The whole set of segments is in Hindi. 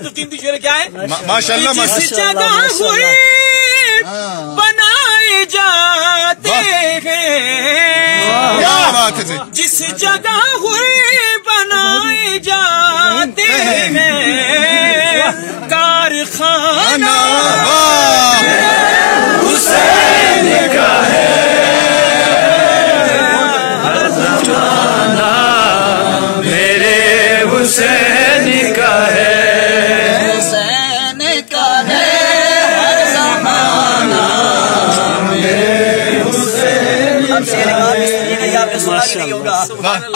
तो कीमती शेर क्या है? माशाल्लाह जिस जगह हुए बनाए जाते हैं, क्या बात है, जिस जगह हुए बनाए जाते हैं कारखाना हुसैन का है, हर ज़माना मेरे हुसैन का है, हुसैन का है, हर ज़माना मेरे हुसैन का है। आपने सुना भी नहीं होगा।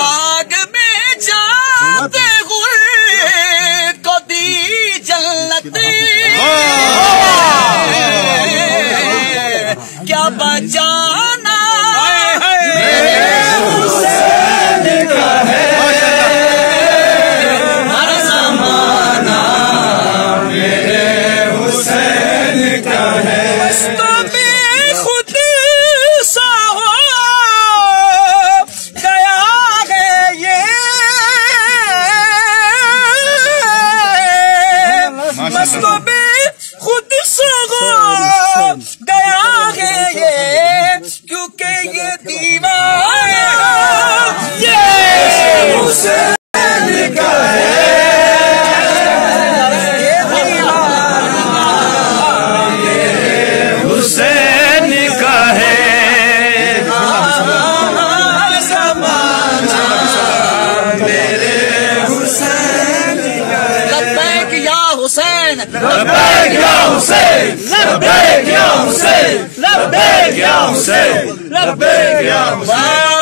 आग में जाते हुए को दी जन्नत, क्या बचाना मेरे हुसैन का है, हर ज़माना मेरे हुसैन का है। तो खुद सा हो गया है ये, मस्तों में खुद सा हो गया है ये, क्योंकि ये दीवाना ये हुसैन का है, हुसैन का है, ज़माना मेरे हुसैन का है। लब्बैक या हुसैन, लब्बैक या हुसैन, लब्बैक या हुसैन, लब्बैक या हुसैन, लब्बैक या हुसैन।